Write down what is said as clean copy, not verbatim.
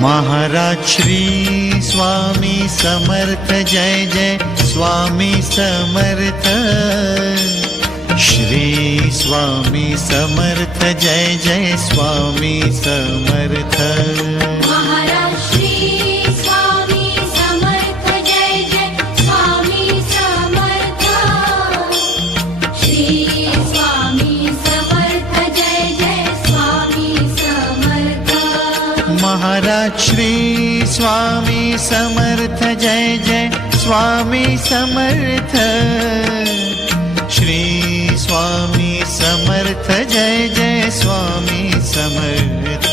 Maharaj Shri Swami Samarth Jai Jai Swami Samarth. Shri Swami Samarth Jai Jai Swami Samarth. Maharaj Shri Swami Samarth Jai Jai Swami Samarth. Shri Swami Samarth Jai Jai Swami Samarth. Maharaj Shri Swami Samarth Jai Jai Swami Samarth. Shri Swami Samarth Jai Jai Swami Samarth.